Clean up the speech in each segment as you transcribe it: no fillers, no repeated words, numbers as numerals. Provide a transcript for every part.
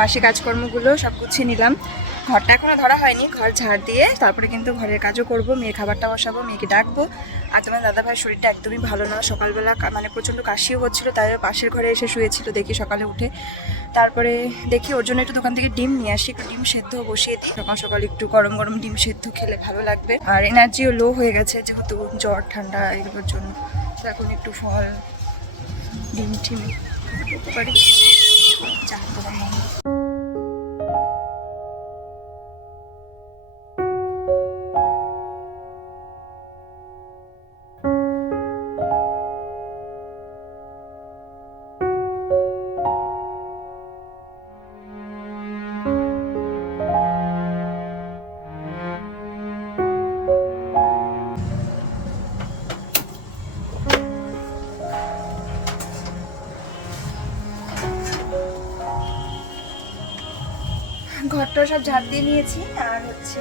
বাসি কাজকর্মগুলো সব গুছিয়ে নিলাম। ঘরটা এখনো ধরা হয়নি, ঘর ঝাড় দিয়ে তারপরে কিন্তু ঘরের কাজও করব, মেয়ে খাবারটা বসাবো, মেয়েকে ডাকবো। আর তোমার দাদাভাইয়ের শরীরটা একদমই ভালো না, সকালবেলা মানে প্রচণ্ড কাশিও হচ্ছিলো, তাই পাশের ঘরে এসে শুয়েছিল। দেখি সকালে উঠে তারপরে দেখি ওর জন্য একটু দোকান থেকে ডিম নিয়ে আসি, একটু ডিম সেদ্ধ বসিয়ে দিই। সকাল সকাল একটু গরম গরম ডিম সেদ্ধ খেলে ভালো লাগবে। আর এনার্জিও লো হয়ে গেছে যেহেতু জ্বর ঠান্ডা এগুলোর জন্য। এখন একটু ফল ডিম টিম করতে পারি। ঘরটা সব ঝাড় দিয়ে নিয়েছি, আর হচ্ছে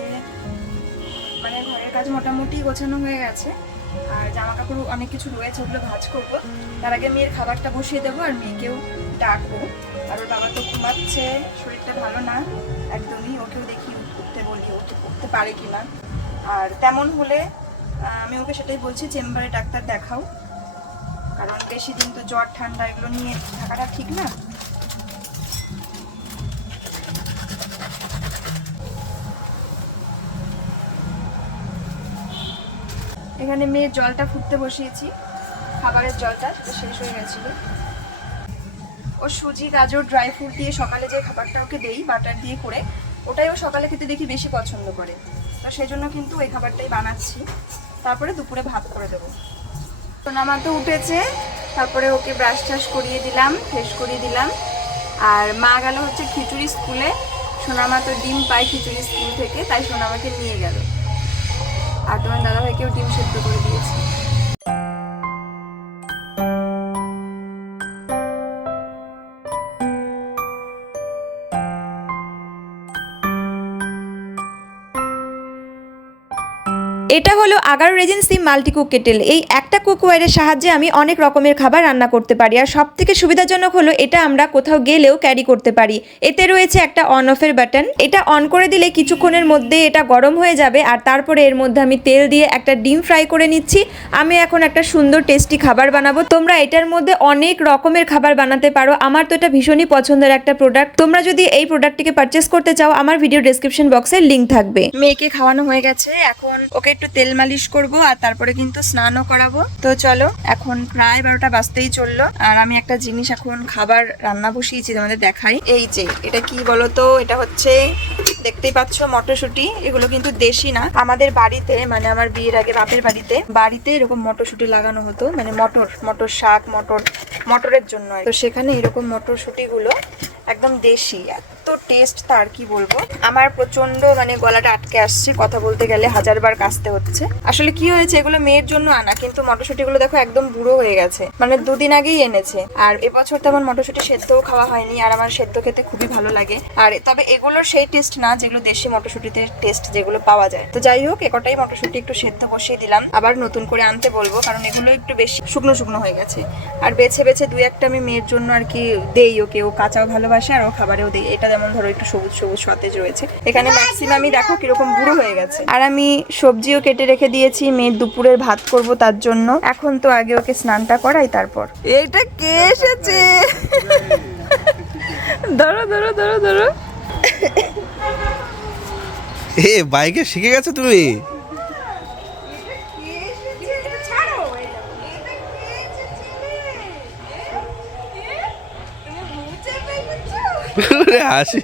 মানে ঘরের কাজ মোটামুটি গোছানো হয়ে গেছে। আর জামা কাপড় অনেক কিছু রয়েছে, ওগুলো ভাঁজ করবো। তার আগে মেয়ের খাবারটা বসিয়ে দেবো আর মেয়েকেও ডাকবো। আর ওর বাবা তো ঘুমাচ্ছে, শরীরটা ভালো না একদমই, ওকেও দেখি উঠতে বলি, ওকে উঠতে পারে কিনা। আর তেমন হলে আমি ওকে সেটাই বলছি চেম্বারে ডাক্তার দেখাও, কারণ বেশি দিন তো জ্বর ঠান্ডা এগুলো নিয়ে থাকাটা ঠিক না। এখানে মেয়ের জলটা ফুটতে বসিয়েছি, খাবারের জলটা সেটা শেষ হয়ে গেছিল। ও সুজি গাজর ড্রাই ফ্রুট দিয়ে সকালে যে খাবারটা ওকে দেই বাটার দিয়ে করে, ওটাই ও সকালে খেতে দেখি বেশি পছন্দ করে। তো সেই জন্য কিন্তু এই খাবারটাই বানাচ্ছি, তারপরে দুপুরে ভাত করে দেবো। সোনামা তো উঠেছে, তারপরে ওকে ব্রাশ ট্রাশ করিয়ে দিলাম, ফ্রেশ করিয়ে দিলাম। আর মা গেল হচ্ছে খিচুড়ি স্কুলে, সোনামা তো ডিম পায় খিচুড়ি স্কুল থেকে, তাই সোনামাকে নিয়ে গেল। আর তোমার দাদাভাইকেও ডিম সেদ্ধ করে দিয়েছি। এটা হলো Agaro Regency multi cook kettle. এই একটা কুকওয়্যারের সাহায্যে আমি অনেক রকমের খাবার রান্না করতে পারি। আর সব থেকে সুবিধাজনক হলো এটা আমরা কোথাও গেলেও ক্যারি করতে পারি। এতে রয়েছে একটা অন অফের বাটন, এটা অন করে দিলে কিছুক্ষণের মধ্যে এটা গরম হয়ে যাবে। আর তারপরে এর মধ্যে আমি তেল দিয়ে একটা ডিম ফ্রাই করে নিচ্ছি। আমি এখন একটা সুন্দর টেস্টি খাবার বানাবো। তোমরা এটার মধ্যে অনেক রকমের খাবার বানাতে পারো। আমার তো এটা ভীষণই পছন্দের একটা প্রোডাক্ট। তোমরা যদি এই প্রোডাক্টটিকে পারচেস করতে চাও, আমার ভিডিও ডেসক্রিপশন বক্সে লিংক থাকবে। মেয়েকে খাওয়ানো হয়ে গেছে, এখন ওকে একটু তেল মালিশ করব আর তারপরে কিন্তু স্নানও করাবো। তো চলো, এখন প্রায় 12টা বাজতেই চললো। আর আমি একটা জিনিস এখন খাবার রান্না বসিয়েছি, তোমাদের দেখাই। এই যে এটা কি বলো তো, এটা হচ্ছে দেখতেই পাচ্ছ মটরশুঁটি। এগুলো কিন্তু দেশি না, আমাদের বাড়িতে মানে আমার বিয়ের আগে বাপের বাড়িতে এরকম মটরশুঁটি লাগানো হতো, মানে মটর শাক মটরের জন্য। তো সেখানে এরকম মটরশুঁটি গুলো একদম দেশি, এত টেস্ট তার কি বলবো। আমার প্রচন্ড মানে গলাটা আটকে আসছে, কথা বলতে গেলে 1000বার কাশতে হচ্ছে। আসলে কি হয়েছে, এগুলো মেয়ের জন্য আনা, কিন্তু মটরশুঁটি গুলো দেখো একদম বুড়ো হয়ে গেছে, মানে 2 দিন আগেই এনেছে। আর এবছর তেমন মটরশুঁটি সেদ্ধও খাওয়া হয়নি, আর আমার সেদ্ধ খেতে খুবই ভালো লাগে। আর তবে এগুলোর সেই টেস্ট না যেগুলো দেশি মটরশুঁটিতে টেস্ট যেগুলো পাওয়া যায়। তো যাই হোক, একটাই মটরশুঁটি একটু সেদ্ধ বসিয়ে দিলাম, আবার নতুন করে আনতে বলবো, কারণ এগুলো একটু বেশি শুকনো হয়ে গেছে। আর বেছে বেছে 2-1টা আমি মেয়ের জন্য আর কি দেই ওকে, ও কাঁচাও ভালোবাসে আর ও খাবারেও দেই। এটা যেমন ধরো একটু সবুজ সতেজ রয়েছে, এখানে ম্যাক্সিমামই দেখো কিরকম বুড়ো হয়ে গেছে। আর আমি সবজিও কেটে রেখে দিয়েছি, মেয়ের দুপুরের ভাত করব তার জন্য। এখন তো আগে ওকে স্নানটা করাই, তারপর। এইটা কে এসেছে? ধরো ধরো ধরো ধরো। এ বাইকে শিখে গেছো তুমি? হাসি।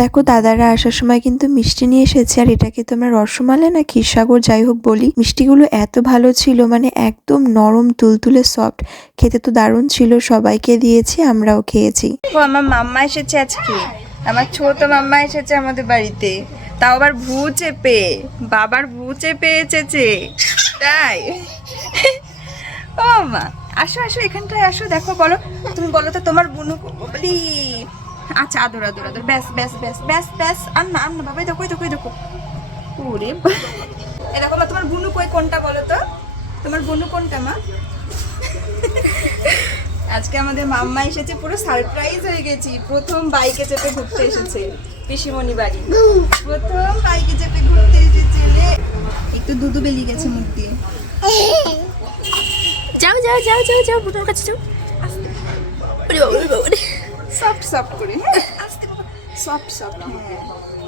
দেখো দাদারা আসার সময় কিন্তু মিষ্টি নিয়ে এসেছে। আর এটাকে তোমরা রসমালাই না ক্ষীরসাগর যাই হোক বলি, মিষ্টিগুলো এত ভালো ছিল, মানে একদম নরম তুলতুলে সফট, খেতে তো দারুণ ছিল। সবাইকে দিয়েছি, আমরাও খেয়েছি। ও আমার মাম্মা এসেছে আজকে, আমার ছোট মাম্মা এসেছে আমাদের বাড়িতে, তাও আবার ভু চেপে, বাবার ভু চেপে এসেছে, তাই। ও মা, আসো আসো এখানটায় আসো, দেখো বলো, তুমি বলো তো তোমার বুনু বলি। আচ্ছা, আদর আদর আদর, ব্যাস ব্যাস ব্যাস ব্যাস ব্যাস, আর না বাবা, দেখো দেখো। ওরে এ দেখো মা, তোমার বুনু কই, কোনটা বলো তো, তোমার বুনু কোনটা মা? আজকে আমাদের মাম্মা এসেছে, পুরো সারপ্রাইজ হয়ে গেছি। প্রথম বাইকে চেপে ঘুরতে এসেছে পিসিমণি বাড়ি, প্রথম বাইকে চেপে ঘুরতে এসেছে। একটু দুধু বেরিয়ে গেছে মুখ দিয়ে। যাও যাও যাও যাও যাও বুনোর কাছে যাও। সফট সফট করে, হ্যাঁ আস্তে বাবা, সফট সফট, হ্যাঁ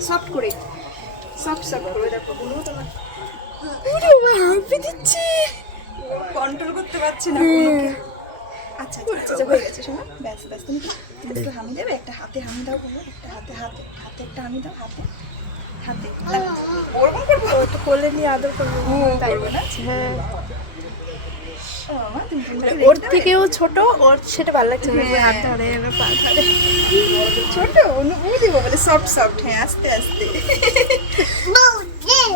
সফট করে, সফট সফট করে। দেখো বুনু তোমার হাঁপি দিচ্ছে, কন্ট্রোল করতে পারছে না বুনুকে। আচ্ছা আচ্ছা আচ্ছা, হয়ে গেছে শোনো, ব্যাস ব্যাস। তুমি একটু হামি দেবে, একটা হাতে হামি দাও বলো, একটা হাতে হাতে হাতে একটা হামি দাও, হাতে হাতে। ওরকম করবো, একটু কোলে নিয়ে আদর করবো। করবো না? হ্যাঁ, ও মা, তুমি ওর থেকেও ছোট, ওর সেটা ভালো লাগছে। হ্যাঁ। হাত ধরে এবার পা ধরে। ছোট অনুভূতি দিব বলে সফট সফট, হ্যাঁ আস্তে আস্তে।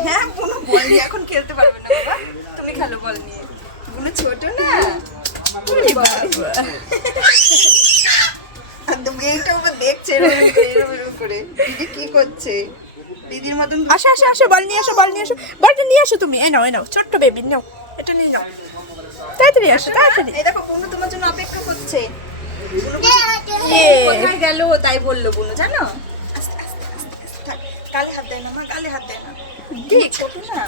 হ্যাঁ বুনু বল নিয়ে এখন খেলতে পারবে না বাবা, তুমি খেলো বল নিয়ে। বুনু ছোট না। ওরে বাবা। আর তুমি এইটা ওকে দেখছে এরকম করে, এরকম করে। দিদি কি করছে? দিদির মতন আসো আসো আসো, বল নিয়ে আসো, বল নিয়ে আসো, বলটা নিয়ে আসো তুমি। এই নাও এই নাও, ছোট্ট বেবি নাও, এটা নিয়ে নাও, তাড়াতাড়ি আসো তাড়াতাড়ি। এই দেখো বুনু তোমার জন্য অপেক্ষা করছে। বুনু ইয়ে। কোথায় গেল তাই বললো বুনু, জানো? আস্তে আস্তে আস্তে আস্তে থাক। গালে হাত দেয় না মা, গালে হাত দেয় না। ঠিক ছোট না।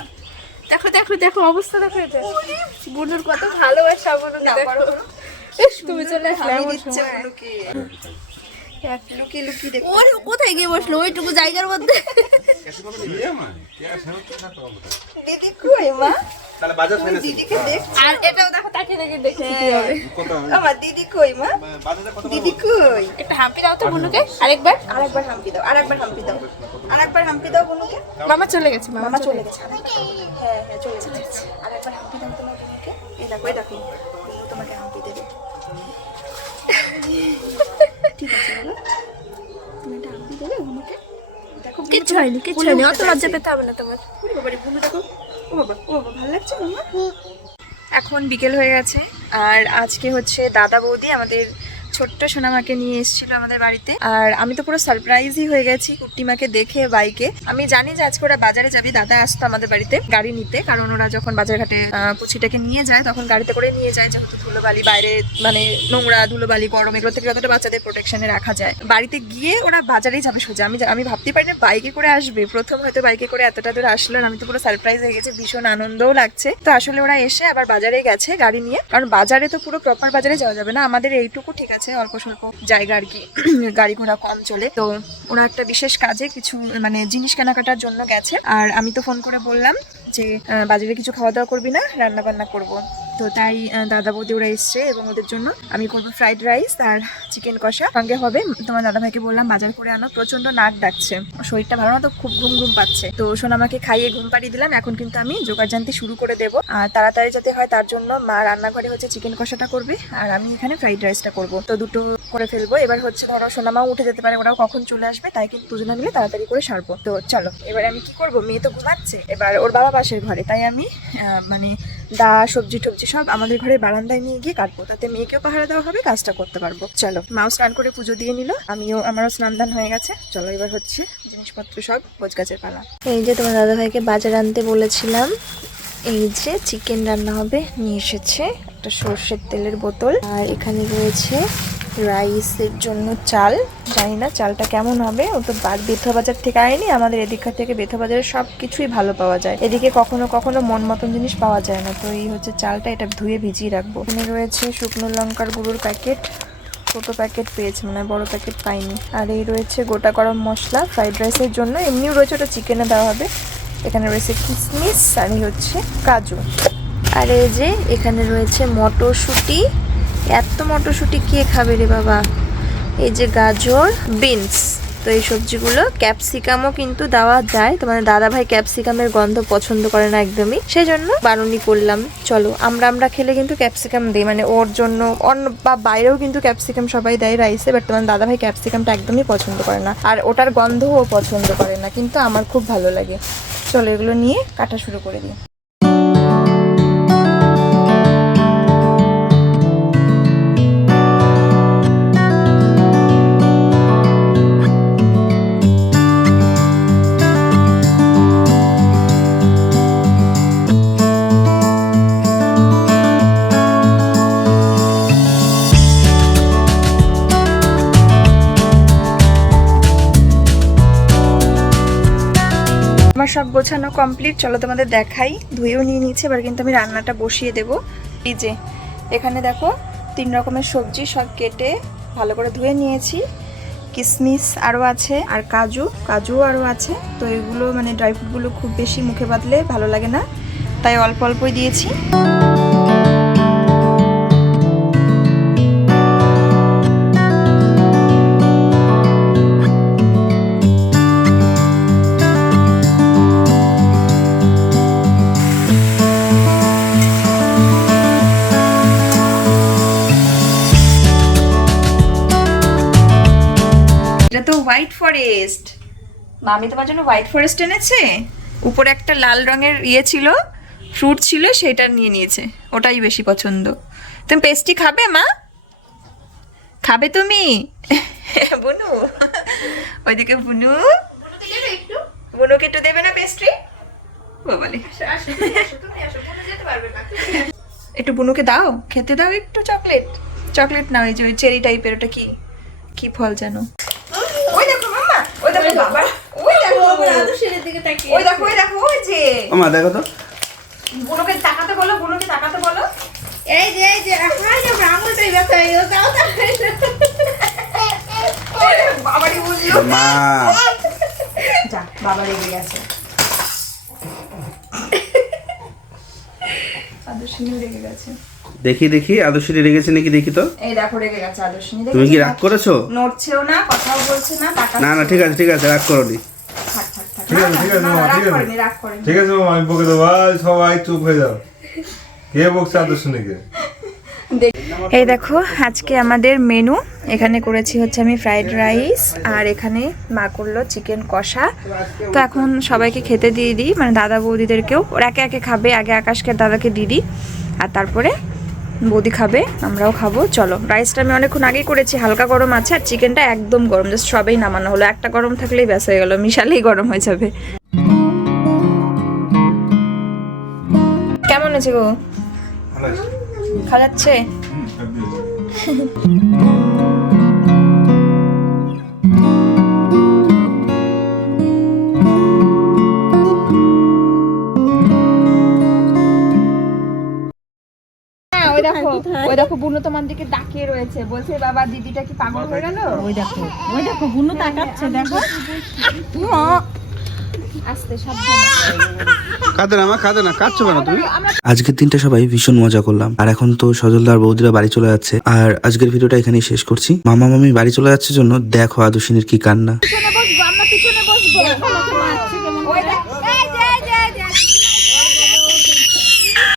দেখো দেখো দেখো অবস্থা দেখো, এটা বুনুর কত ভালোবাসা। বুনু না, দেখো, পারো, পারো। ইস, তুমি চলে আসলে হামি আমার দিচ্ছে সময়। বুনুকে। লুকিয়ে লুকিয়ে দেখো। ওর কোথায় গিয়ে বসলো ওইটুকু জায়গার মধ্যে? দিদি কই মা? তাহলে বাজার তুমি দিদিকে দেখ। আর এটাও দেখো, তাকিয়ে তাকিয়ে দেখছি কি হবে। আমার দিদি কই মা? দিদি কই? একটা হাম্পি দাও তো বুনুকে আরেকবার। আরেকবার হাম্পি দাও, আরেকবার হাম্পি দাও, আরেকবার হাম্পি দাও বুনুকে। মামা চলে গেছে, মামা মামা চলে গেছে। হ্যাঁ হ্যাঁ চলে গেছে। আরেকবার হাম্পি দাও তোমার বুনুকে। এই দেখো এই দেখো, বুনু তোমাকে হাম্পি দেবে। ঠিক আছে বলো, তুমি একটা হাম্পি দেবে বুনুকে। দেখো বুনু কিচ্ছু হয়নি, কিচ্ছু হয়নি, অত লজ্জা পেতে হবে না তোমার। ওরে বাবা রে, বুনু দেখো। ও বাবা, ও বাবা, ভালো লাগছে মামা? এখন বিকেল হয়ে গেছে আর আজকে হচ্ছে দাদা বৌদি আমাদের ছোট্ট সোনামাকে নিয়ে এসেছিল আমাদের বাড়িতে। আর আমি তো পুরো সারপ্রাইজই হয়ে গেছি কুট্টিমাকে দেখে বাইকে। আমি জানি যে আজকে ওরা বাজারে যাবে, দাদা আসতো আমাদের বাড়িতে গাড়ি নিতে, কারণ ওরা যখন বাজারঘাটে পুচিটাকে নিয়ে যায় তখন গাড়িতে করে নিয়ে যায়, যেহেতু ধুলোবালি বাইরে, মানে নোংরা ধুলোবালি গরম এগুলো থেকে যতটা বাচ্চাদের প্রোটেকশনে রাখা যায়। বাড়িতে গিয়ে ওরা বাজারেই যাবে সোজা। আমি ভাবতেই পারি না বাইকে করে আসবে, প্রথম হয়তো বাইকে করে এতটা দূর আসলো। আর আমি তো পুরো সারপ্রাইজ হয়ে গেছি, ভীষণ আনন্দও লাগছে। তো আসলে ওরা এসে আবার বাজারে গেছে গাড়ি নিয়ে, কারণ বাজারে তো পুরো প্রপার বাজারে যাওয়া যাবে না, আমাদের এইটুকু ঠিক আছে অল্প স্বল্প জায়গা আর কি, গাড়ি ঘোড়া কম চলে। তো ওরা একটা বিশেষ কাজে কিছু মানে জিনিস কেনাকাটার জন্য গেছে। আর আমি তো ফোন করে বললাম যে বাজারে কিছু খাওয়া দাওয়া করবি না, রান্না বান্না করবো। তো তাই দাদা বৌদি ওরা এসছে এবং ওদের জন্য আমি করবো ফ্রাইড রাইস আর চিকেন কষা সঙ্গে হবে। তোমার দাদা ভাইকে বললাম বাজার করে আনো, প্রচন্ড নাক ডাকছে, শরীরটা ভালো না তো, খুব ঘুম ঘুম পাচ্ছে। তো সোনামাকে খাইয়ে ঘুম পাড়িয়ে দিলাম। এখন কিন্তু আমি জোগাড় জানতে শুরু করে দেবো, আর তাড়াতাড়ি যাতে হয় তার জন্য মা রান্নাঘরে হচ্ছে চিকেন কষাটা করবে আর আমি এখানে ফ্রাইড রাইসটা করবো। তো দুটো করে ফেলবো। এবার হচ্ছে ধরো সোনামাও উঠে যেতে পারে, ওরাও কখন চলে আসবে, তাই কিন্তু দুজনে মিলে তাড়াতাড়ি করে সারবো। তো চলো এবার আমি কি করবো, মেয়ে তো ঘুমাচ্ছে, এবার ওর বাবা পাশের ঘরে, তাই আমি মানে দা সবজি টবজি সব আমাদের ঘরে বারান্দায় নিয়ে গিয়ে কাটবো, তাতে মেয়েকেও পাহারা দেওয়া হবে, কাজটা করতে পারবো। চলো, মাও স্নান করে পুজো দিয়ে নিল, আমারও স্নান দান হয়ে গেছে। চলো এবার হচ্ছে জিনিসপত্র সব গোছগাছের পালা। এই যে তোমার দাদা ভাইকে বাজার আনতে বলেছিলাম, এই যে চিকেন রান্না হবে নিয়ে এসেছে, একটা সর্ষের তেলের বোতল, আর এখানে রয়েছে রাইসের জন্য চাল। জানি না চালটা কেমন হবে, ও তো বেথা বাজার থেকে আয়নি, আমাদের এদিককার থেকে বেথা বাজারে সব কিছুই ভালো পাওয়া যায়, এদিকে কখনো কখনো মন মতন জিনিস পাওয়া যায় না। তো এই হচ্ছে চালটা, এটা ধুয়ে ভিজিয়ে রাখবো। এখানে রয়েছে শুকনো লঙ্কার গুঁড়োর প্যাকেট, ছোট প্যাকেট পেয়েছে, মানে বড় প্যাকেট পাইনি। আর এই রয়েছে গোটা গরম মশলা ফ্রাইড রাইসের জন্য, এমনিও রয়েছে, ওটা চিকেনে দেওয়া হবে। এখানে রয়েছে কিশমিশ আর এই হচ্ছে কাজু। আর এই যে এখানে রয়েছে মটরশুঁটি, এত মটরশুঁটি কে খাবে রে বাবা। এই যে গাজর, বিনস। তো এই সবজিগুলো, ক্যাপসিকামও কিন্তু দেওয়া যায়, তোমার দাদা ভাই ক্যাপসিকামের গন্ধ পছন্দ করে না একদমই, সেই জন্য বারণই করলাম। চলো আমরা খেলে কিন্তু ক্যাপসিকাম দিই, মানে ওর জন্য অন্য বা বাইরেও কিন্তু ক্যাপসিকাম সবাই দেয় রাইসে, বাট তোমার দাদা ভাই ক্যাপসিকামটা একদমই পছন্দ করে না, আর ওটার গন্ধও ও পছন্দ করে না, কিন্তু আমার খুব ভালো লাগে। চলো এগুলো নিয়ে কাটা শুরু করে দিই। সব গোছানো কমপ্লিট। চলো তোমাদের দেখাই। ধুয়েও নিয়ে নিয়েছি, এবার কিন্তু আমি রান্নাটা বসিয়ে দেব। এই যে এখানে দেখো 3 রকমের সবজি সব কেটে ভালো করে ধুয়ে নিয়েছি। কিশমিশ আরও আছে, আর কাজুও আরও আছে। তো এগুলো মানে ড্রাই ফ্রুটগুলো খুব বেশি মুখে বাঁধলে ভালো লাগে না, তাই অল্প অল্পই দিয়েছি। এটা তো হোয়াইট ফরেস্ট। মামি তোমার জন্য হোয়াইট ফরেস্ট এনেছে। উপরে একটা লাল রঙের ছিল, ফ্রুট ছিল, সেটা নিয়ে নিয়েছে। ওটাই বেশি পছন্দ। তুমি পেস্ট্রি খাবে মা? খাবে তুমি? বুনু ওইদিকে বুনুকে একটু দেবে না পেস্ট্রি? বাবালে, একটু বুনুকে দাও, খেতে দাও একটু। চকলেট না, ওই যে ওই চেরি টাইপের, ওটা কি ফল জানো? ওই দেখো মামা, ওই দেখো বাবা, ওই দেখো ওই দেখো ওই যে মামা দেখো তো। বুনুকে তাকাতে বলো। এই যে আঙুলটাই ব্যথা হয়ে গেল। বাবারই বুঝলো। মা যা, বাবা রেগে গেছে। আদর্শিনী রেগে গেছে। দেখি আদর্শী রেগেছে নাকি, দেখি তো। এই দেখো রেগে গেছে আদর্শিনী। তুমি কি রাগ করেছো? নড়ছেও না, কথাও বলছে না, না ঠিক আছে রাগ করোনি। ঠিক আছে মামা, ঠিক আছে রাগ করেনি। ঠিক আছে মামা, আমি বকে দেবো। সবাই চুপ হয়ে যাও। কে বকছে আদর্শনীকে? এই দেখো আজকে আমাদের মেনু। এখানে করেছি হচ্ছে আমি ফ্রাইড রাইস, আর এখানে মা করলো চিকেন কষা। তো এখন সবাইকে খেতে দিয়ে দিই, মানে দাদা বৌদিদেরকেও। ওরা একে একে খাবে, আগে আকাশকে দাদাকে দিদি, আর তারপরে বৌদি খাবে, আমরাও খাবো। চলো, রাইসটা আমি অনেকক্ষণ আগেই করেছি, হালকা গরম আছে, আর চিকেনটা একদম গরম, জাস্ট সবেই নামানো হলো। একটা গরম থাকলেই ব্যাস হয়ে গেল, মিশালেই গরম হয়ে যাবে। কেমন আছে গো? খাওয়া যাচ্ছে? ওই দেখো বুনু তোমার দিকে তাকিয়ে রয়েছে, বলছে বাবা দিদিটা কি পাগল হয়ে গেল? ওই দেখো বুনু তাকাচ্ছে, দেখো। আস্তে সাবধানে। কাঁদে না, কাঁদছো কেন তুমি? আজকের দিনটা সবাই ভীষণ মজা করলাম, আর এখন তো সজলদার বৌদিরা বাড়ি চলে যাচ্ছে। আর আজকের ভিডিওটা এখানেই শেষ করছি। মামা মামি বাড়ি চলে যাচ্ছে জন্য দেখো আদর্শিনীর কি কান্না। পিছনে বসবো, আমরা পিছনে বসবো।